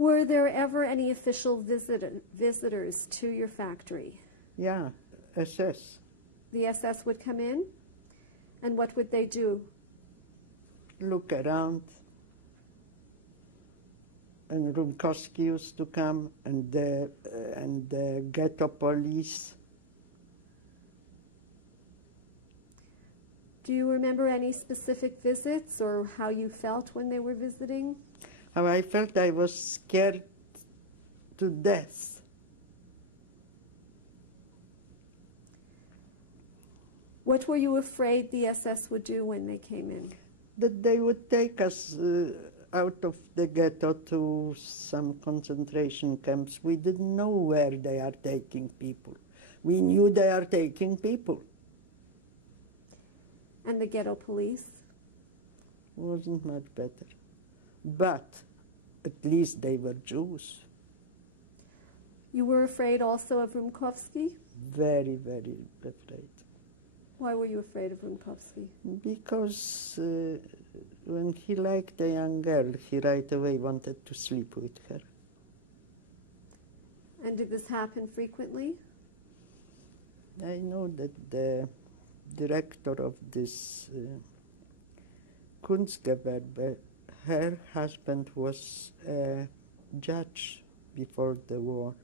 Were there ever any official visitors to your factory? Yeah, SS. The SS would come in? And what would they do? Look around. And Rumkowski used to come, and the ghetto police. Do you remember any specific visits or how you felt when they were visiting? How I felt I was scared to death. What were you afraid the SS would do when they came in? That they would take us out of the ghetto to some concentration camps. We didn't know where they are taking people. We knew they are taking people. And the ghetto police? Wasn't much better. But at least they were Jews. You were afraid also of Rumkowski? Very, very afraid. Why were you afraid of Rumkowski? Because when he liked a young girl, he right away wanted to sleep with her. And did this happen frequently? I know that the director of this Kunstgewerbe, her husband was a judge before the war.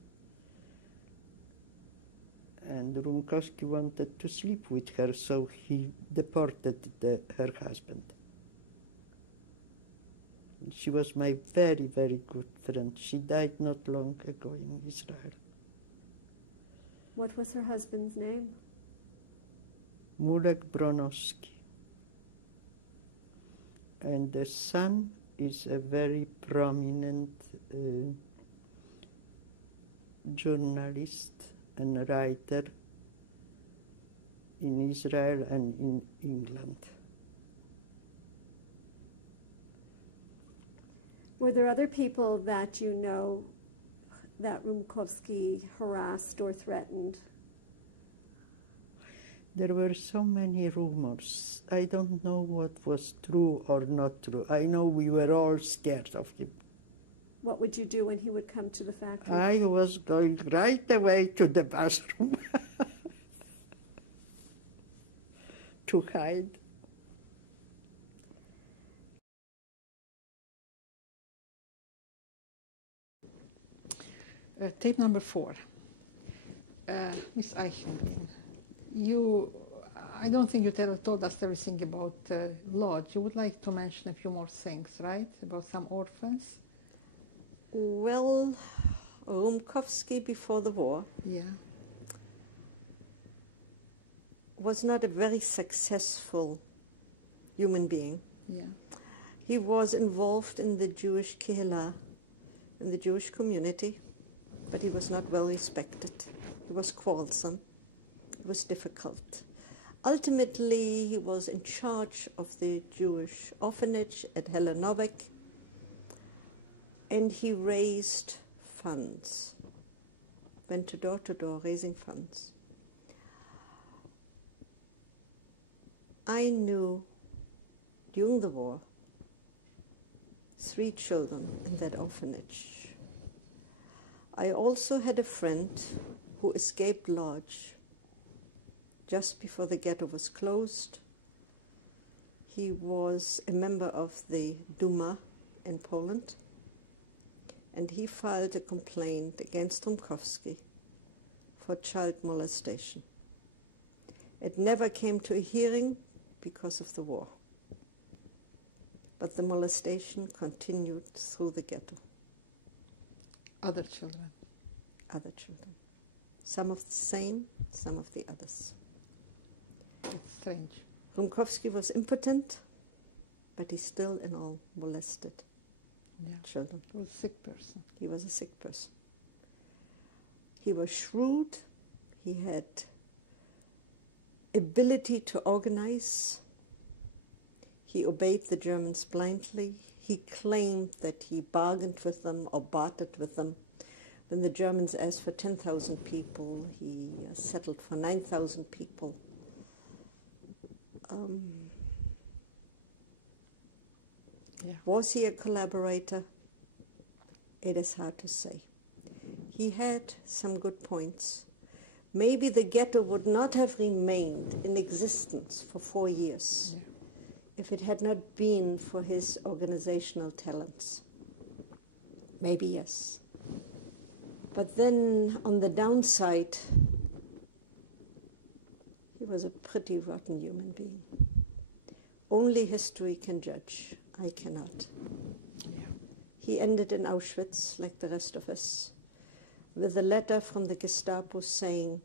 And Rumkowski wanted to sleep with her, so he deported her husband. She was my very, very good friend. She died not long ago in Israel. What was her husband's name? Mulek Bronowski. And the son is a very prominent journalist and writer in Israel and in England. Were there other people that you know that Rumkowski harassed or threatened? There were so many rumors. I don't know what was true or not true. I know we were all scared of him. What would you do when he would come to the factory? I was going right away to the bathroom to hide. Tape number 4. Miss Eichengreen, I don't think you told us everything about Lodz. You would like to mention a few more things, right? About some orphans? Well, Rumkowski before the war was not a very successful human being. He was involved in the Jewish kehillah, in the Jewish community, but he was not well respected. He was quarrelsome. It was difficult. Ultimately, he was in charge of the Jewish orphanage at Helenovec, and he raised funds, went to door raising funds. I knew during the war 3 children in that orphanage. I also had a friend who escaped Lodz just before the ghetto was closed. He was a member of the Duma in Poland, and he filed a complaint against Rumkowski for child molestation. It never came to a hearing because of the war, but the molestation continued through the ghetto. Other children? Other children. Some of the same, some of the others. It's strange. Rumkowski was impotent, but he still in all molested children. He was a sick person. He was a sick person. He was shrewd. He had ability to organize. He obeyed the Germans blindly. He claimed that he bargained with them or bartered with them. When the Germans asked for 10,000 people, he settled for 9,000 people. Was he a collaborator? It is hard to say. He had some good points. Maybe the ghetto would not have remained in existence for 4 years if it had not been for his organizational talents. Maybe yes. But then on the downside, he was a pretty rotten human being. Only history can judge. I cannot. He ended in Auschwitz, like the rest of us, with a letter from the Gestapo saying,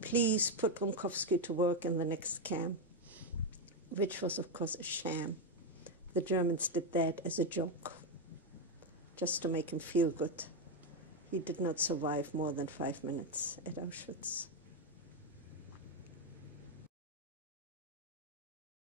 please put Rumkowski to work in the next camp, which was, of course, a sham. The Germans did that as a joke, just to make him feel good. He did not survive more than 5 minutes at Auschwitz.